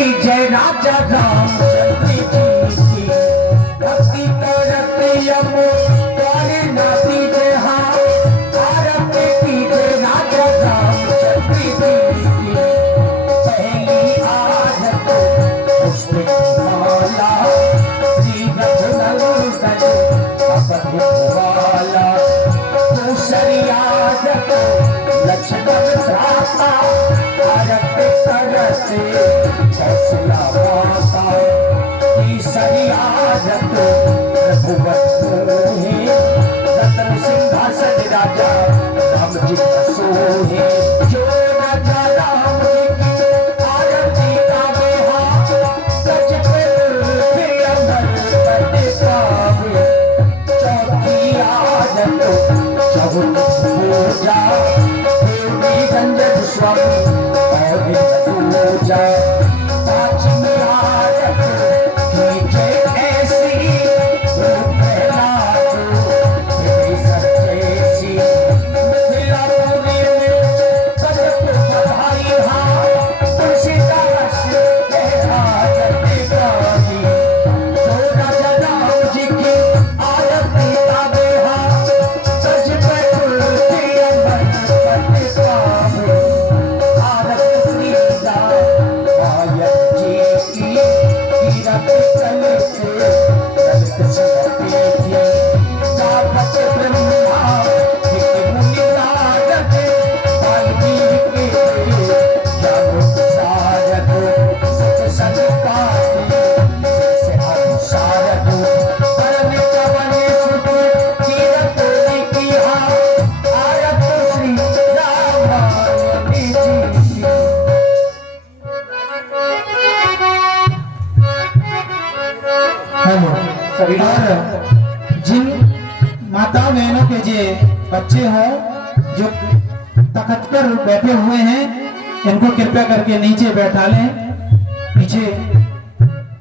जय राजा रामचंद्र की भक्ति करत यमो द्वारे नाती जय भारत की जय राजा रामचंद्र की पहली आदत पुष्प माला श्री रघुनंदन वाला दूसरी आदत लक्ष्मण भ्राता भारत करते कौशला माता तीसरी आदत रघुवत मोहे रतन सिंहासन राजा राम जी सोहे जो राजा राम जी की आरती गावे सच पे अमर करते पावे चौथी आदत चहुत पूजा देवी गंजन स्वामी पूजा पांचवी आदत कीजे ऐसी प्रहलाद सच्चेसी मिथिला पुरी में सजत बधाई तुलसीदास कहता करते गाई जो राजा राम जी की आरती गावे सज पे तुलसी अमर करते पावे जिन माताओं बहनों के जे बच्चे हो जो तख्त पर बैठे हुए हैं इनको कृपया करके नीचे बैठा लें, पीछे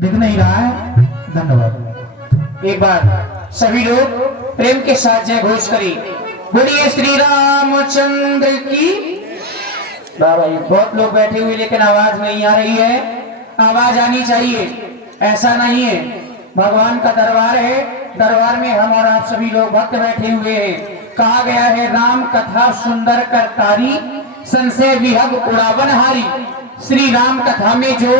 दिख नहीं रहा है। धन्यवाद। एक बार सभी लोग प्रेम के साथ जय घोष करें, बोलिए श्री रामचंद्र की। भाई बहुत लोग बैठे हुए लेकिन आवाज नहीं आ रही है, आवाज आनी चाहिए। ऐसा नहीं है, भगवान का दरबार है, दरबार में हम और आप सभी लोग भक्त बैठे हुए हैं। कहा गया है राम कथा सुंदर करतारी संशय विहग उड़ावन हारी। श्री राम कथा में जो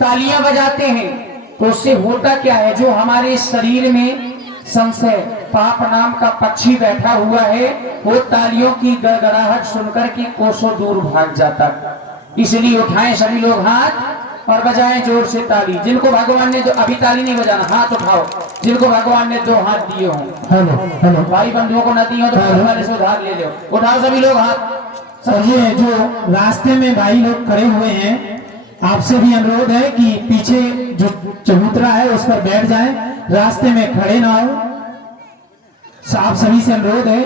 तालियां बजाते हैं तो उससे होता क्या है, जो हमारे शरीर में संशय पाप नाम का पक्षी बैठा हुआ है वो तालियों की गड़गड़ाहट सुनकर के कोसों दूर भाग जाता। इसलिए उठाएं सभी लोग हाथ और बजाएं जोर से ताली। जिनको भगवान ने, जो अभी ताली नहीं बजाना, हाथ उठाओ जिनको भगवान ने 2 हाथ दिए हों। हेलो हेलो भाई बंधुओं को न दिए हो तो भगवान से उधार ले लो। उठाओ सभी लोग हाथ। ये जो रास्ते में भाई लोग खड़े हुए हैं, आपसे भी अनुरोध है कि पीछे जो चबूतरा है उस पर बैठ जाएं, रास्ते में खड़े ना हो। आप सभी से अनुरोध है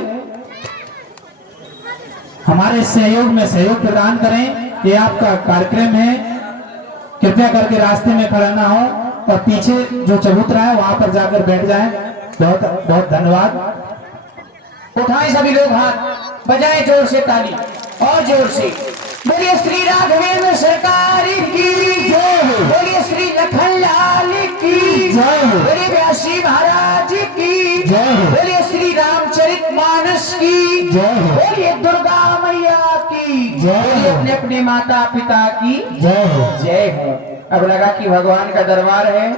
हमारे सहयोग में सहयोग प्रदान करें। ये आपका कार्यक्रम है, कृपया करके रास्ते में खड़ा ना हो और पीछे जो चबूतरा है वहां पर जाकर बैठ जाएं। बहुत बहुत धन्यवाद। उठाएं सभी लोग हाथ, बजाएं जोर से ताली और जोर से। बोलिए श्री राघवेंद्र सरकार की जय, बोलिए श्री लखनलाल की जय, बोलिए व्यासी महाराज की जय, बोलिए श्री रामचरितमानस की जय, बोलिए दुर्गा मैया की जय, बोलिए अपने अपने माता पिता की जय हो जय हो। अब लगा कि भगवान का दरबार है,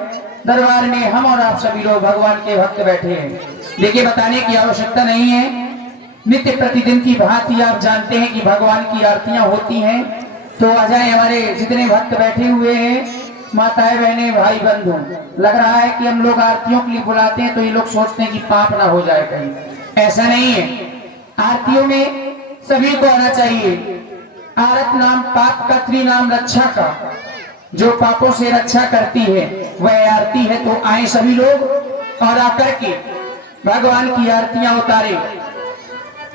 दरबार में हम और आप सभी लोग भगवान के भक्त बैठे हैं। देखिए बताने की आवश्यकता नहीं है, नित्य प्रतिदिन की भांति आप जानते हैं कि भगवान की आरतियां होती हैं। तो आ जाए हमारे जितने भक्त बैठे हुए हैं, माताएं बहने भाई बंधु। लग रहा है कि हम लोग आरतियों के लिए बुलाते हैं तो ये लोग सोचते हैं कि पाप ना हो जाए कहीं। ऐसा नहीं है, आरतियों में सभी को आना चाहिए। आरत नाम पाप का, त्रि नाम रक्षा का, जो पापों से रक्षा करती है वह आरती है। तो आए सभी लोग और आकर के भगवान की आरतियां उतारे।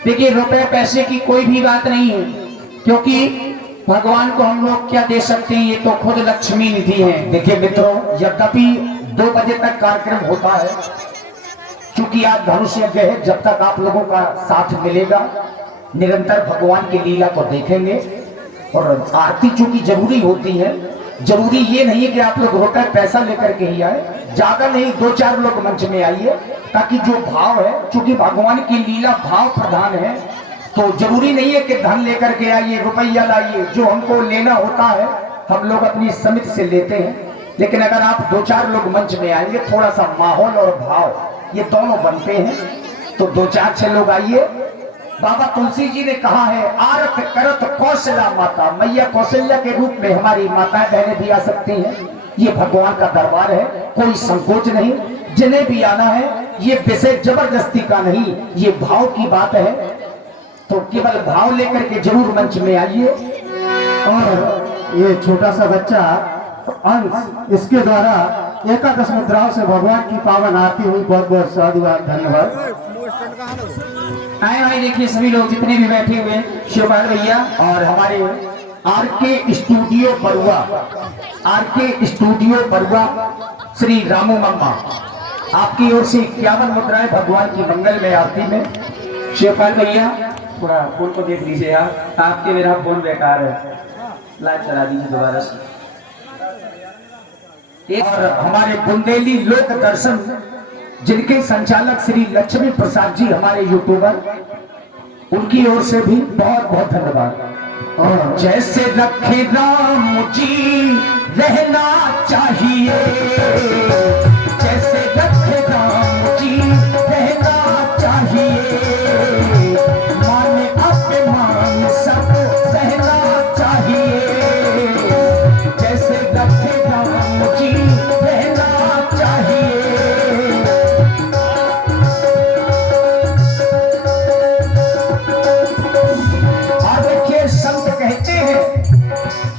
देखिए रुपए पैसे की कोई भी बात नहीं है, क्योंकि भगवान को हम लोग क्या दे सकते हैं, ये तो खुद लक्ष्मी निधि है। देखिए मित्रों, यद्यपि 2 बजे तक कार्यक्रम होता है, क्योंकि आज धनुष यज्ञ है, जब तक आप लोगों का साथ मिलेगा निरंतर भगवान की लीला को देखेंगे। और आरती चूंकि जरूरी होती है जरूरी ये नहीं है कि आप लोग रुपए पैसा लेकर के ही आए, ज्यादा नहीं 2-4 लोग मंच में आइए, ताकि जो भाव है, चूंकि भगवान की लीला भाव प्रधान है, तो जरूरी नहीं है कि धन लेकर के आइए, रुपया लाइए। जो हमको लेना होता है हम लोग अपनी समिति से लेते हैं, लेकिन अगर आप 2-4 लोग मंच में आएंगे, थोड़ा सा माहौल और भाव ये दोनों बनते हैं, तो 2-4-6 लोग आइए। बाबा तुलसी जी ने कहा है, आरत करत कौशला माता, मैया कौशल्या के रूप में हमारी माताएं बहनें भी आ सकती हैं। ये भगवान का दरबार है, कोई संकोच नहीं, जिन्हें भी आना है, ये विषय जबरदस्ती का नहीं, ये भाव की बात है, तो केवल भाव लेकर के जरूर मंच में आइए। और ये छोटा सा बच्चा अंश, इसके द्वारा एकादश मुद्राओं से भगवान की पावन आरती हुई। बहुत बहुत साधुवाद, धन्यवाद। आए भाई देखिए सभी लोग जितने भी बैठे हुए हैं, शिवपाल भैया और हमारे आरके स्टूडियो बरुआ श्री रामू मम्मा, आपकी ओर से 51 मुद्राएं भगवान की मंगल में आरती में। शिवपाल भैया थोड़ा फोन को देख लीजिए आप, आपके मेरा फोन बेकार है, लाइव चला दीजिए दोबारा से। और हमारे बुंदेली लोक दर्शन जिनके संचालक श्री लक्ष्मी प्रसाद जी, हमारे यूट्यूबर, उनकी ओर से भी बहुत बहुत धन्यवाद। और जैसे रखे राम जी रहना चाहिए, जैसे रखे राम जी रहना चाहिए, माने अपमान सब सहना चाहिए, जैसे रखे राम जी रहना चाहिए। और देखिए संत कहते हैं,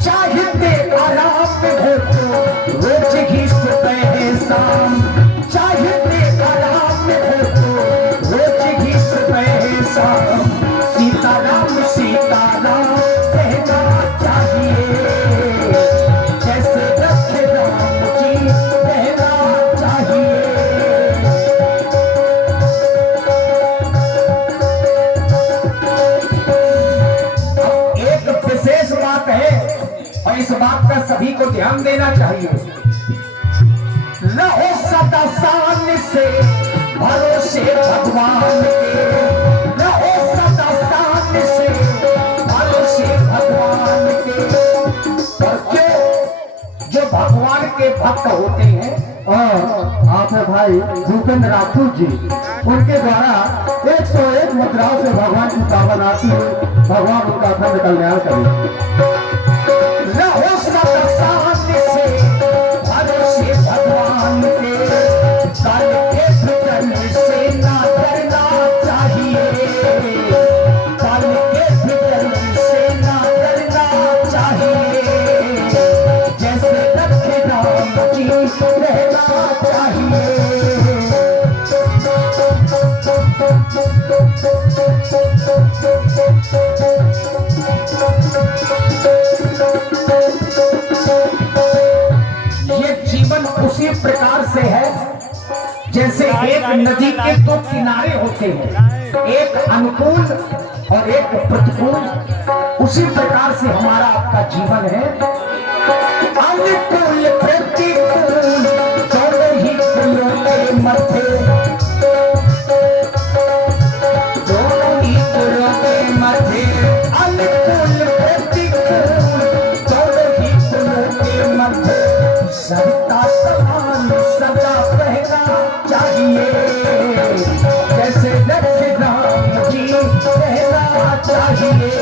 चाहते आराम हो तो रोज ही सुबह शाम, चाहते आराम हो तो रोज ही सुबह शाम, सीताराम सीताराम कहना चाहिए, जैसे रखे राम जी रहना चाहिए। अब एक विशेष बात है, और इस बात का सभी को ध्यान देना चाहिए, रहो सदा शान से भरोसे भगवान के, रहो सदा शान से भरोसे भगवान के। और जो भगवान के भक्त होते हैं, और आप है भाई भूपेंद्र राठौर जी, उनके द्वारा 101 मुद्राओं से भगवान की पावन आरती हुई। भगवान उनका अखंड कल्याण करे। रहो सदा शान से भरोसे भगवान के, कल के फिक्र से ना डरना चाहिए, कल के फिक्र से ना डरना चाहिए, जैसे रखे राम जी रहना चाहिए। ये जीवन उसी प्रकार से है जैसे एक नदी के 2 किनारे होते हैं, एक अनुकूल और एक प्रतिकूल। उसी प्रकार से हमारा आपका जीवन है, अनुकूल प्रतिकूल दोनों ही कुलों के मध्य, दोनों ही कुलों के मध्य, अनुकूल प्रतिकूल दोनों ही कुलों के मध्य, सबका समान सदा रहना चाहिए, जैसे रखे राम जी रहना चाहिए,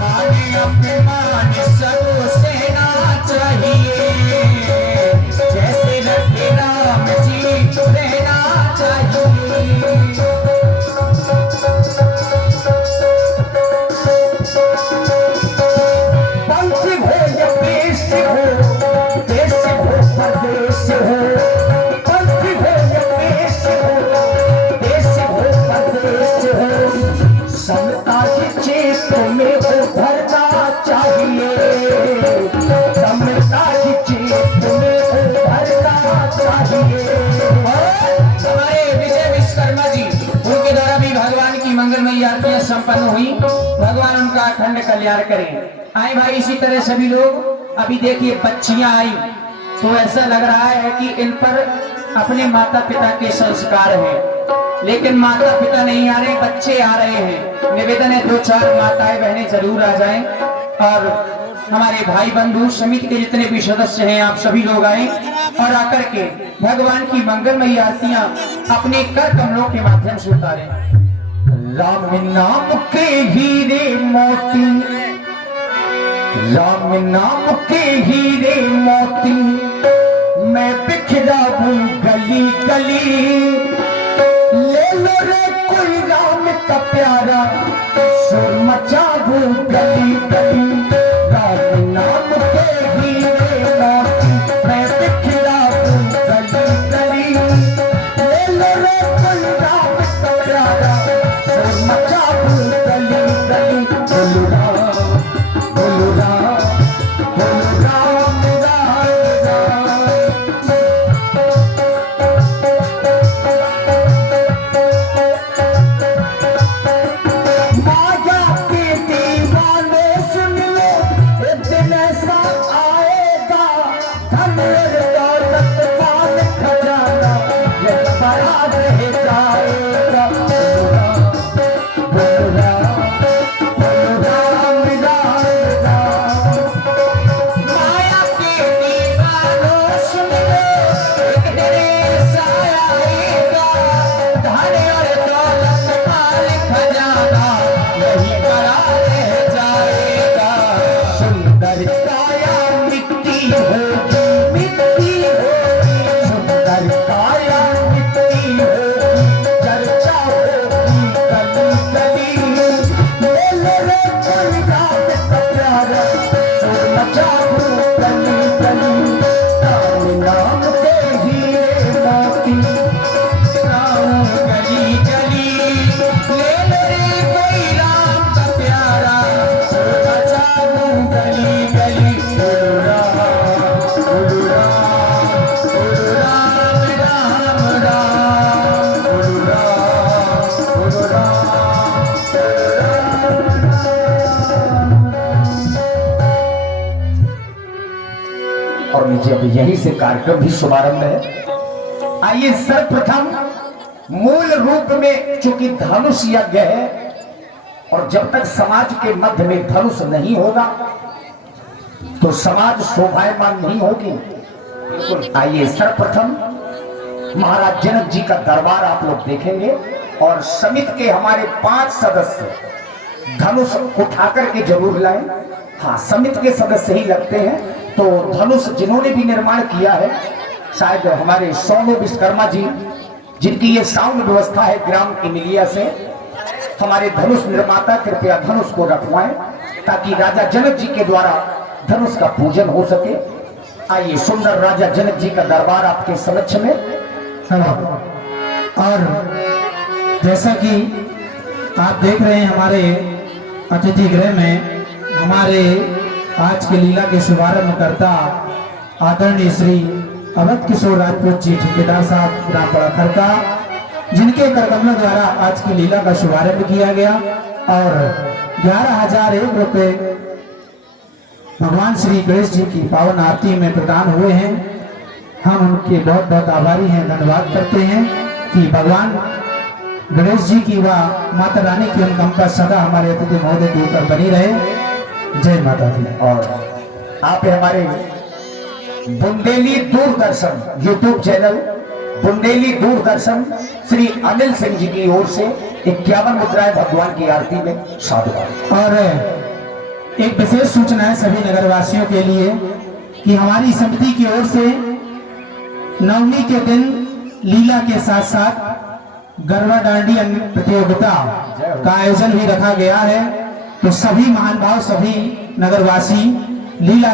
माने अपमान सब सहना चाहिए, जैसे रखे राम जी रहना चाहिए। पंथ हो या देश हो, देश हो परदेश हो, पंथ हो या देश हो, देश हो परदेश हो, समता की चेत में उभरना चाहिए, समता की चेत में उभरना चाहिए। हमारे विजय विश्वकर्मा जी, उनके द्वारा भी भगवान की मंगलमयी आरतियां संपन्न हुई। भगवान उनका अखंड कल्याण करें। आए भाई इसी तरह सभी लोग अभी देखिए बच्चियां आई तो ऐसा लग रहा है कि इन पर अपने माता पिता के संस्कार हैं, लेकिन माता पिता नहीं आ रहे, बच्चे आ रहे हैं। निवेदन है 2-4 माताएं बहनें जरूर आ जाएं और हमारे भाई बंधु समिति के जितने भी सदस्य हैं आप सभी लोग आए और आकर के भगवान की मंगलमयी आरतियां अपने कर कमलों के माध्यम से उतारें। राम नाम के हीरे मोती, राम नाम के हीरे मोती, मैं बिखरा हूँ गली गली। ले लो रे कोई राम का प्यारा, शोर मचा हूँ गली गली। राम नाम के हीरे मोती, मैं बिखरा हूँ गली गली। ले लो रे कोई राम का प्यारा, शोर मचा हूँ गली गली। बोलो राम, बोलो राम, बोलो राम, राम राम। माया के दीवाने सुन लो, एक दिन ऐसा आएगा, धन और दौलत माल खजाना ये बड़ा रह जाएगा। बोलो राम, बोलो राम, राम राम। माया के दीवानों सुन लो, एक दिन ऐसा आएगा, धन और दौलत माल खजाना यही बड़ा रह जाएगा। सुंदर काया मिट्टी होगी, मिट्टी होगी। सुंदर काया मिट्टी होगी, चर्चा होगी गली गली। ले लो रे कोई राम का प्यारा, शोर मचा हूँ गली गली। राम नाम के हीरे मोती, राम गली गली, ले लो रे कोई राम का प्यारा, बचा दूं गली गली। बोलो राम, बोलो राम, बोलो राम राम राम, बोलो राम, बोलो राम। और नीचे अब यहीं से कार्यक्रम भी शुभारंभ है। आइए सर्वप्रथम मूल रूप में चूंकि धनुष यज्ञ है और जब तक समाज के मध्य में धनुष नहीं होगा तो समाज शोभायमान नहीं होगी। बिल्कुल। आइए सर्वप्रथम महाराज जनक जी का दरबार आप लोग देखेंगे और समिति के हमारे 5 सदस्य धनुष उठा करके जरूर लाएं। हाँ, समिति के सदस्य ही लगते हैं। तो धनुष जिन्होंने भी निर्माण किया है, शायद हमारे सोनू विश्वकर्मा जी, जिनकी ये साउंड व्यवस्था है ग्राम इमिलिया से, हमारे धनुष निर्माता कृपया धनुष को रखवाएं ताकि राजा जनक जी के द्वारा धनुष का पूजन हो सके। आइए, सुंदर राजा जनक जी का दरबार आपके समक्ष में। और जैसा कि आप देख रहे हैं हमारे अतिथि गृह में हमारे आज के लीला के शुभारंभ करता आदरणीय श्री अवध किशोर राजपूत जी ठेकेदार साहब ग्राम पड़ाखर का, जिनके करकमलों द्वारा आज की लीला का शुभारंभ किया गया और 11,001 रुपये भगवान श्री गणेश जी की पावन आरती में प्रदान हुए हैं। हम उनके बहुत बहुत आभारी हैं, धन्यवाद करते हैं कि भगवान गणेश जी की व माता रानी की अनुकंपा सदा हमारे अतिथि महोदय के ऊपर बनी रहे। जय माता दी। और आप हमारे बुंदेली दूरदर्शन यूट्यूब चैनल बुंदेली दूरदर्शन श्री अनिल सिंह जी की ओर से 51 मुद्राएं भगवान की आरती में साधुवाद। और एक विशेष सूचना है सभी नगरवासियों के लिए कि हमारी समिति की ओर से नवमी के दिन लीला के साथ साथ गरबा डांडिया प्रतियोगिता का आयोजन भी रखा गया है। तो सभी महान भाव, सभी नगरवासी लीला